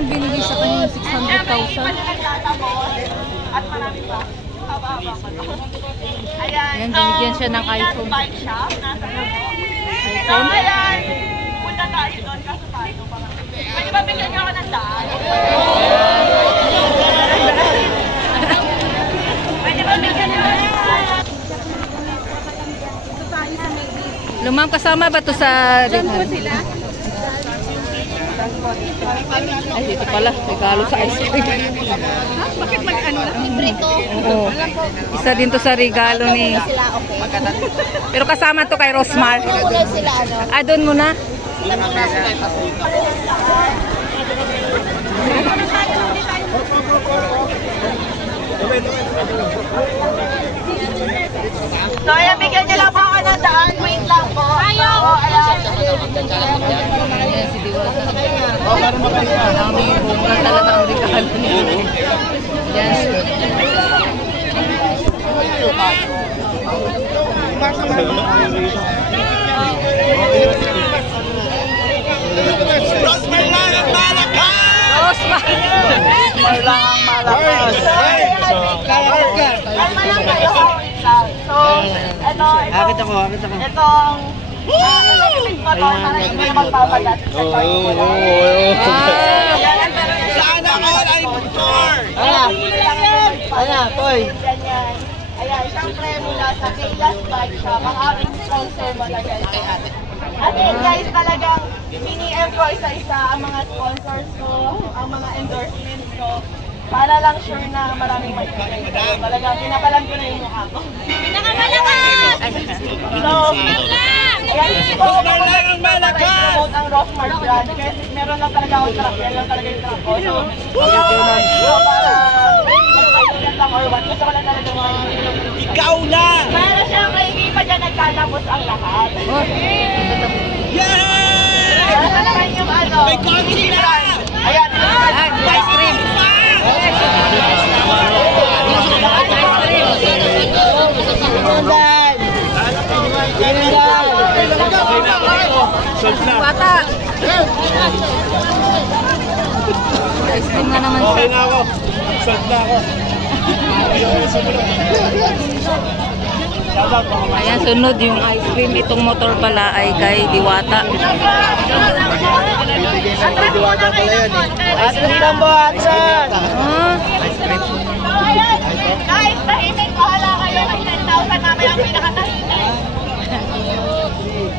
Walang binigay sa kanya yung 600,000. At marami pa. Haba-haba pa to. Ayan, Binigyan siya ng iPhone. bike shop. iPhone? Ayan. Punta tayo doon kaso paano pa. Pwede ba bigyan niyo ako ng daan? Pwede ba bigyan niyo ako ng daan? Lumam, kasama ba to sa... Saan po sila? Ay, dito pala. Regalo sa ice cream. Bakit mag-ano lang? Libre to. Oo. Isa din to sa regalo ni... Sila, okay. Pero kasama to kay Rosmar. Kulay sila, ano? Ah, doon muna. So, ayan, bigyan niyo lang po ako ng daan. Wait lang po. Ayaw! Ayan. Ayan, si Diwata. Dami bunga talaga ang regalo niya. Ayan. Rosmar lang ang malakas! Rosmar! Rosmar lang ang malakas! Kalma lang kayo. Wait lang. So, itong electric motor para hindi na magpapagat sa charge. Sana all ay motor! Ganyan. Ayan, syempre mula sa Kayla's Bike Shop, ang aming sponsor mo na guys. At yun guys, talagang ini-employ sa isa ang mga sponsors ko, ang mga endorsements ko, para lang sure na maraming magbibigay. Talagang pinapalan ko na yung mukha ko. Pinakamalakas! So, ayan, ito ako promote ang Rosmar brand kasi meron lang talaga akong truck, yan lang talaga yung truck ko. So, para magpapagod lang or what, gusto ko lang talaga Ikaw na! para syempre, hindi pa dyan nagkatapos ang lahat. Yeah! Yan naman yung ano. May coffee na! Ayan, Ice cream! Diwata! Ice cream na naman siya. Okay na ako. Sad na ako. Ayan, sunod yung ice cream. Itong motor pala ay kay Diwata. Diwata pala yun eh. Ice cream lang po, Atsan! Ah, So, ayan. Guys, tahimik. Bahala kayo ng 10,000 namin ang pinakatahimik.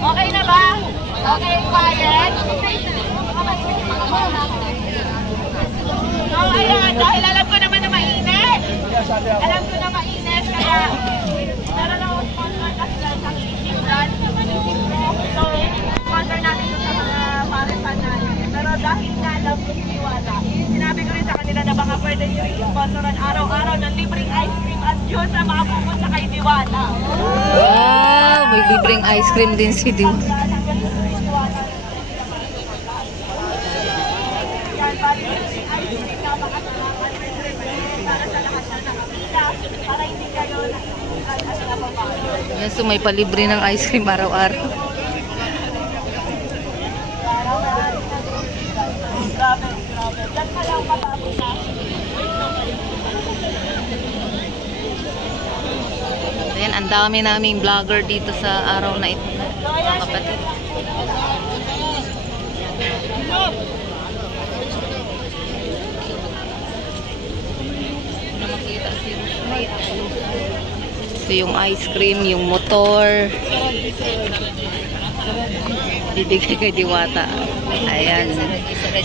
Okay na ba? Okay, quiet. So, ayan. Dahil alam ko naman na mainit. Alam ko na mainit. Kaya, meron ako sponsor na sila sa Easy Brand. So, sponsor natin ito sa mga parisan natin. Pero dahil nga alam ko si Diwata, sinabi ko rin sa kanila na baka pwede nyo i-sponsoran araw-araw ng libreng ice cream at juice na makapupunta kay Diwata. wow, may libreng ice cream din si Diwata. Para hindi kayo Ayan, so may palibre ng ice cream araw-araw. Grabe. Diyan ka lang matapos na. Ayan, ang dami naming vlogger dito sa araw na ito. Mga kapatid. Ito yung ice cream, yung motor. Bibigay kay Diwata. Ayan.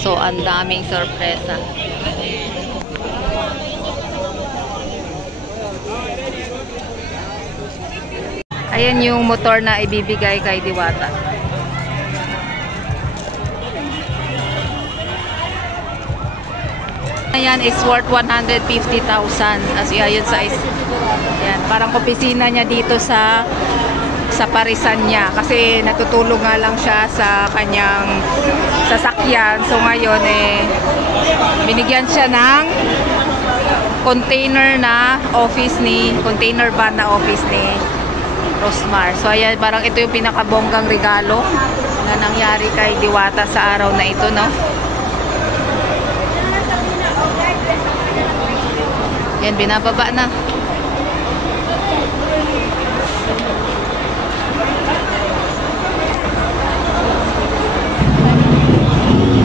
So, ang daming sorpresa. Ayan yung motor na ibibigay kay Diwata. Ayan is worth 150,000. As ayon sa ayan, parang opisina niya dito sa parisan niya kasi natutulog nga lang siya sa kanyang sasakyan. So ngayon binigyan siya ng container van na office ni Rosmar. So ayan, parang ito yung pinakabonggang regalo na nangyari kay Diwata sa araw na ito, no? Yan, binababa na.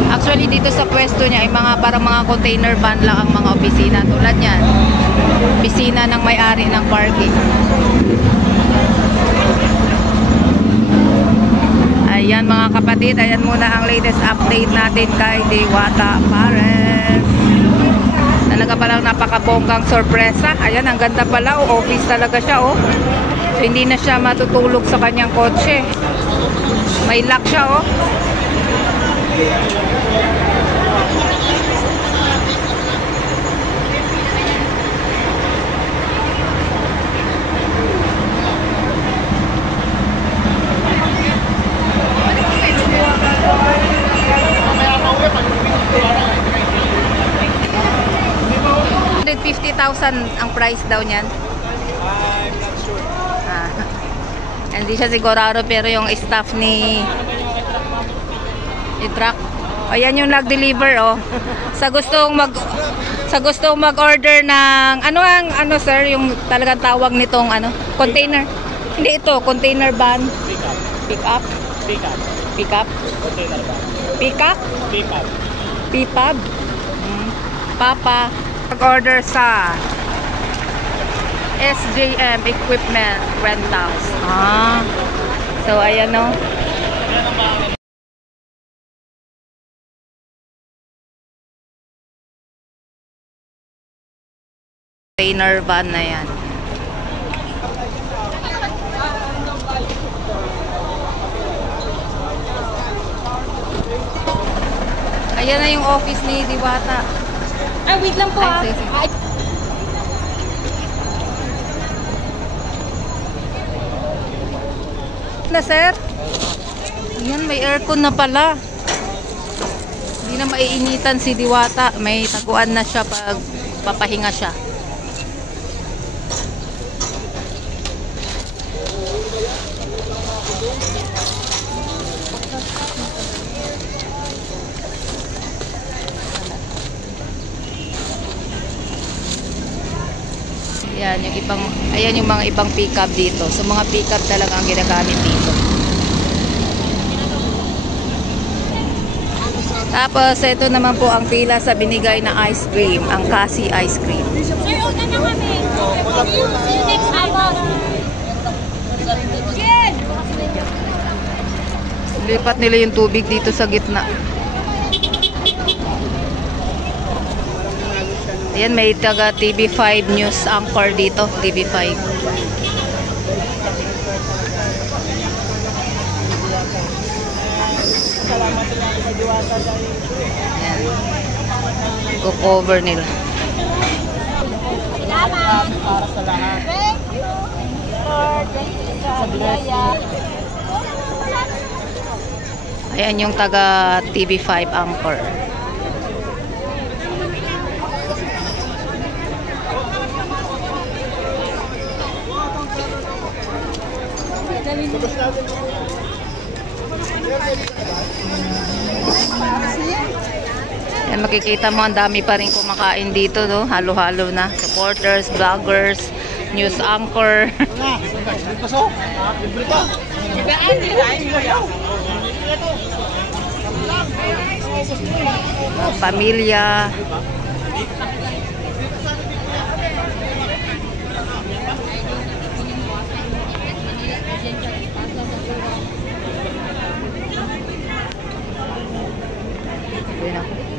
Actually, dito sa pwesto niya ay parang mga container van lang ang mga opisina. Tulad yan. Opisina ng may-ari ng parking. Ayan mga kapatid, ayan muna ang latest update natin kay Diwata Pares. Talaga palang napakabonggang sorpresa. Ayan, ang ganda pala. Office talaga siya, oh. So, hindi na siya matutulog sa kanyang kotse. May lock siya, oh. $150,000 ang price daw niyan. I'm not sure. Hindi siya sigurado, pero yung staff ni truck. Ayan yung nag-deliver, oh. Sa gustong mag-order ng ano sir, yung talagang tawag nitong container. Hindi ito, container van. Pick up. Container ba? Pick up. Pipab. Papa. Mag-order sa SJM Equipment Rentals. So ayan, no. Container van na yan. Ayan na yung office ni Diwata. Wait lang po Ay, sige. Na sir? Ayan, may aircon na pala. Hindi na maiinitan si Diwata. May taguan na siya pag papahinga siya. Ayan yung mga ibang pickup dito. So mga pickup talaga ang ginagamit dito. Tapos ito naman po ang pila sa binigay na ice cream, ang Kasi ice cream. Sir, una na kami. See you next hour. Jen! Lipat nila yung tubig dito sa gitna. Ayan, may taga TV5 News Anchor dito. TV5. Ayan. Cook over nila. Salamat. Para sa lahat. Thank you. Lord, thank you sa biyaya. Ayan yung taga TV5 Anchor. Ayan, makikita mo ang dami pa rin kumakain dito, no? Halo-halo na. Supporters, vloggers, news anchor. Pamilya. Ayan ako.